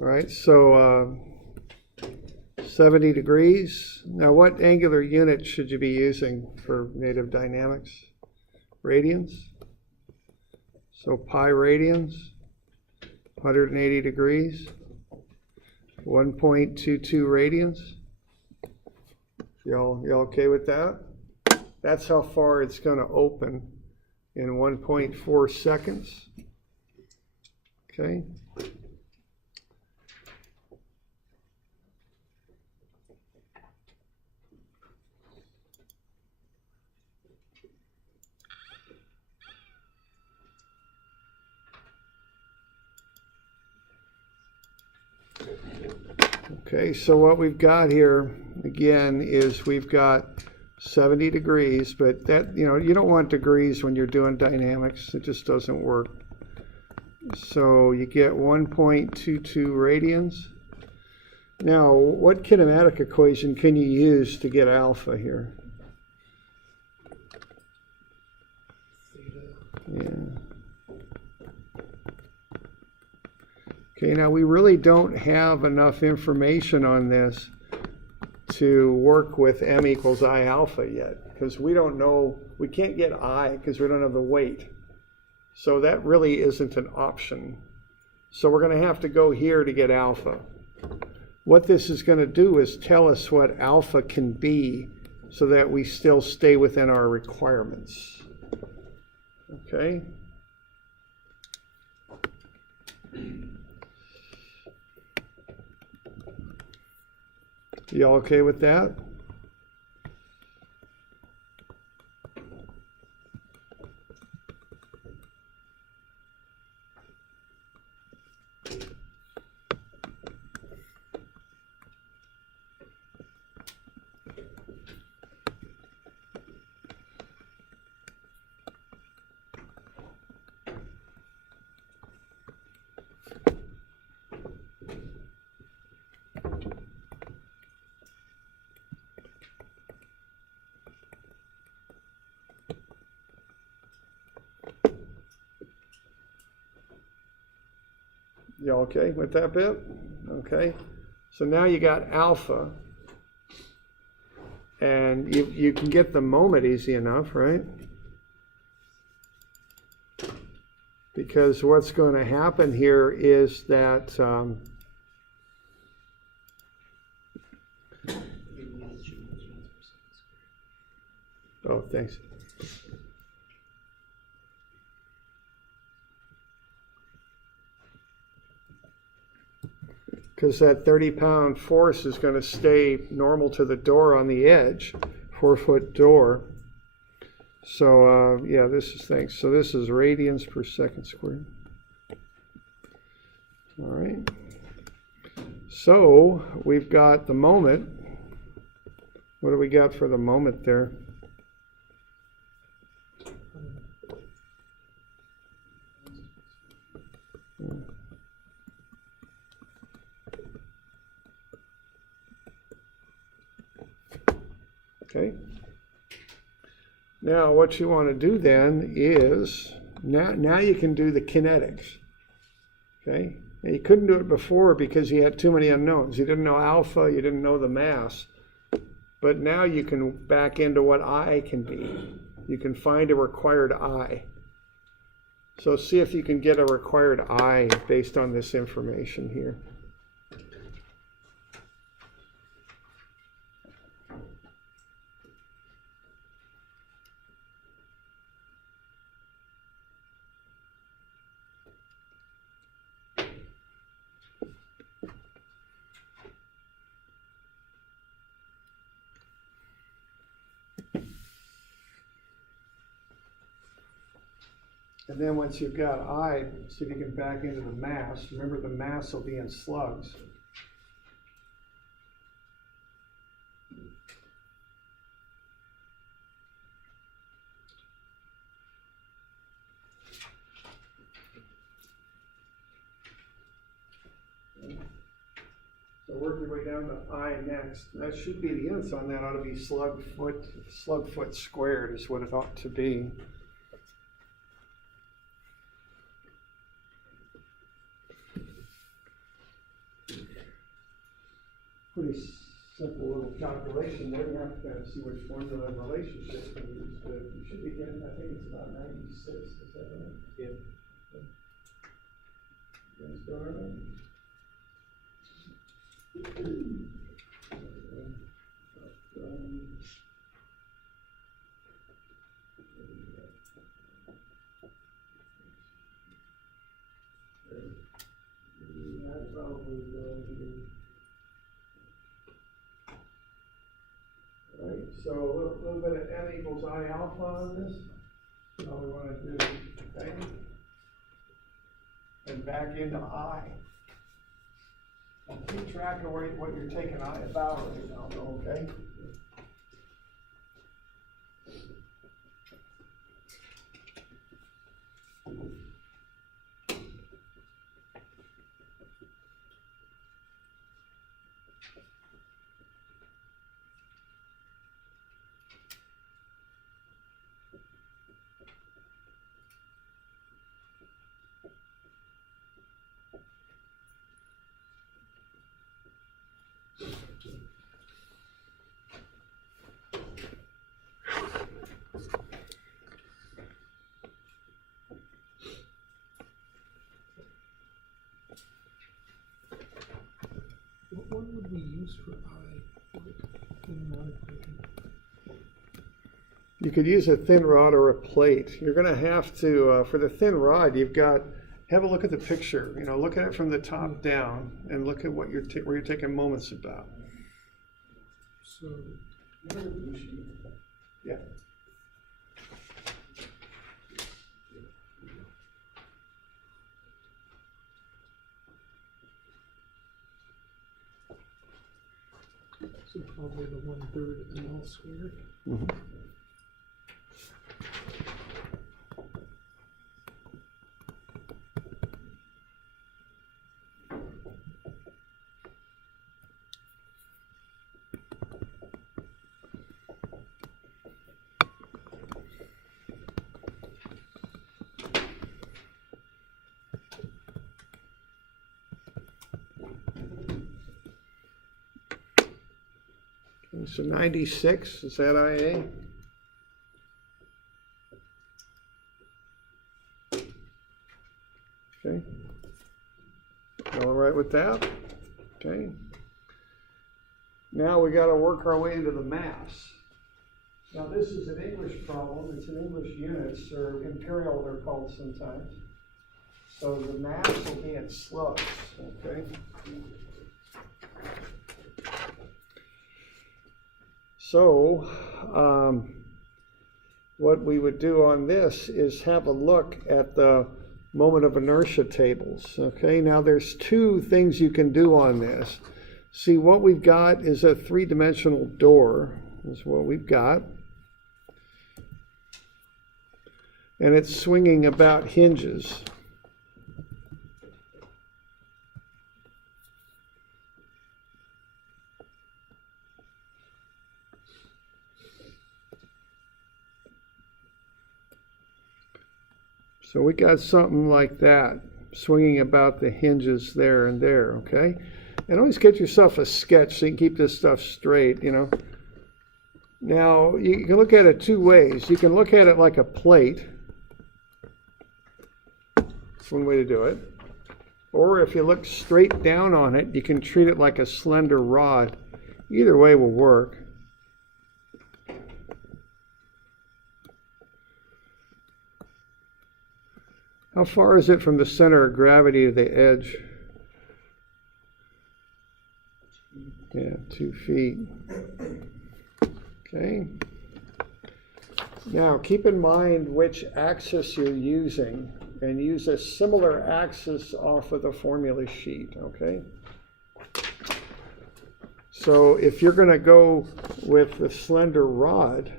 All right, so 70 degrees. Now, what angular unit should you be using for native dynamics? Radians. So pi radians, 180 degrees, 1.22 radians. Y'all okay with that? That's how far it's going to open in 1.4 seconds. Okay. Okay, so what we've got here, again, is we've got 70 degrees, but that, you don't want degrees when you're doing dynamics. It just doesn't work. So you get 1.22 radians. Now, what kinematic equation can you use to get alpha here? Yeah. Okay, now we really don't have enough information on this to work with m equals I alpha yet, because we don't know, we can't get I because we don't have the weight. So that really isn't an option. So we're going to have to go here to get alpha. What this is going to do is tell us what alpha can be so that we still stay within our requirements. Okay? You all okay with that? You all okay with that bit? Okay. So now you got alpha. And you can get the moment easy enough, right? Because what's going to happen here is that oh, thanks. Because that 30-pound force is going to stay normal to the door on the edge, 4-foot door. So yeah, this is things. So this is radians per second squared. All right. So we've got the moment. What do we got for the moment there? Okay. Now what you want to do then is, now you can do the kinetics. Okay. And you couldn't do it before because you had too many unknowns. You didn't know alpha, you didn't know the mass. But now you can back into what I can be. You can find a required I. So see if you can get a required I based on this information here. And then once you've got I, see if you can back into the mass. Remember, the mass will be in slugs. So work your way down to I next. That should be the units on that ought to be slug foot squared is what it ought to be. pretty simple little calculation there. You have to kind of see which formula and relationship to use, but you should be getting, I think it's about 96, is that right? Yeah. You guys got it right? That probably will be. Right, so a little bit of M equals I alpha on this. That's all we want to do, okay? And back into I. And keep track of what you're taking I about right now, okay? What would we use for I? You could use a thin rod or a plate. You're going to have to, for the thin rod, you've got, have a look at the picture. You know, look at it from the top down and look at what where you're taking moments about. So, yeah. so probably the 1/3 ml squared. Mm-hmm. So 96, is that IA? Okay. All right with that? Okay. Now we got to work our way to the mass. Now this is an English problem. It's in English units, or imperial they're called sometimes. So the mass will be in slugs, okay? So, what we would do on this is have a look at the moment of inertia tables. Okay, now there's two things you can do on this. See, what we've got is a three-dimensional door, is what we've got. And it's swinging about hinges. So we got something like that, swinging about the hinges there and there, okay? And always get yourself a sketch so you can keep this stuff straight, you know. Now, you can look at it two ways. You can look at it like a plate. That's one way to do it. Or if you look straight down on it, you can treat it like a slender rod. Either way will work. How far is it from the center of gravity to the edge? Yeah, 2 feet. Okay. Now, keep in mind which axis you're using and use a similar axis off of the formula sheet, okay? So if you're going to go with the slender rod,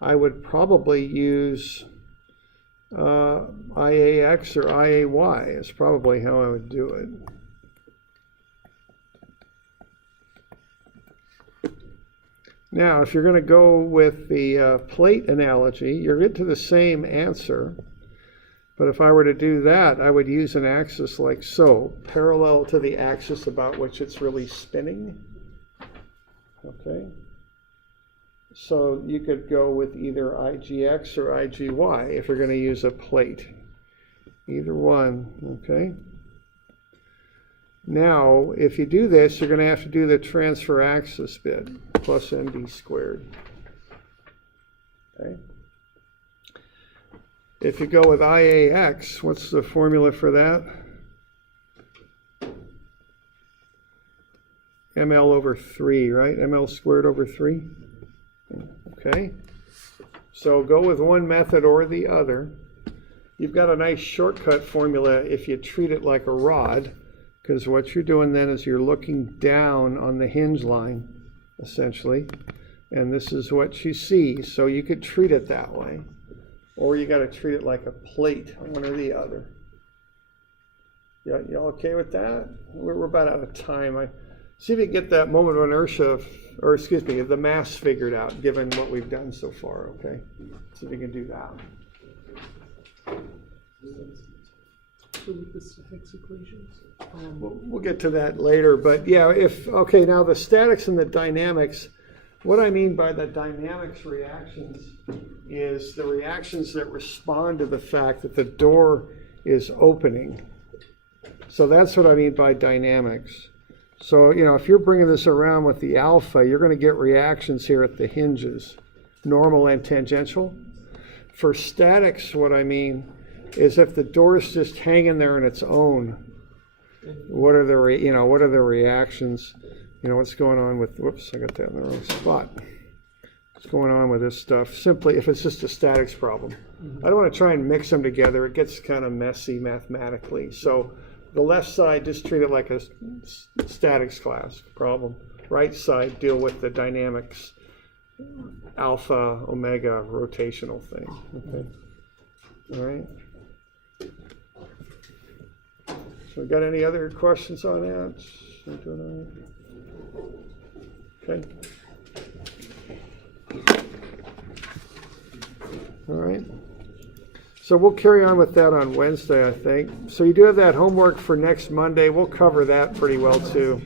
I would probably use IAX or IAY is probably how I would do it. Now, if you're going to go with the plate analogy, you're getting to the same answer, But if I were to do that, I would use an axis like so, parallel to the axis about which it's really spinning. Okay? So you could go with either IGX or IGY if you're going to use a plate. Either one, okay? Now, if you do this, you're going to have to do the transfer axis bit, plus MD squared. Okay? If you go with IAX, what's the formula for that? ML over 3, right? ML squared over 3. Okay. So go with one method or the other. You've got a nice shortcut formula if you treat it like a rod, because what you're doing then is you're looking down on the hinge line, essentially. And this is what you see. So you could treat it that way. Or you got to treat it like a plate, one or the other. Yeah, you all okay with that? We're about out of time. See if you can get that moment of inertia, or excuse me, the mass figured out, given what we've done so far, okay? See if you can do that. So with the statics equations, We'll get to that later, but yeah, okay, now the statics and the dynamics, what I mean by the dynamics reactions is the reactions that respond to the fact that the door is opening. So that's what I mean by dynamics. So, if you're bringing this around with the alpha, you're going to get reactions here at the hinges, normal and tangential. For statics, what I mean is if the door is just hanging there on its own, what are the reactions? What's going on with, whoops, I got that in the wrong spot. What's going on with this stuff? Simply, if it's just a statics problem. I don't want to try and mix them together. It gets kind of messy mathematically. So the left side, just treat it like a statics class problem. Right side, deal with the dynamics, alpha, omega, rotational thing. Okay. All right. So got any other questions on that? Okay. All right. So we'll carry on with that on Wednesday, I think. So you do have that homework for next Monday. We'll cover that pretty well too.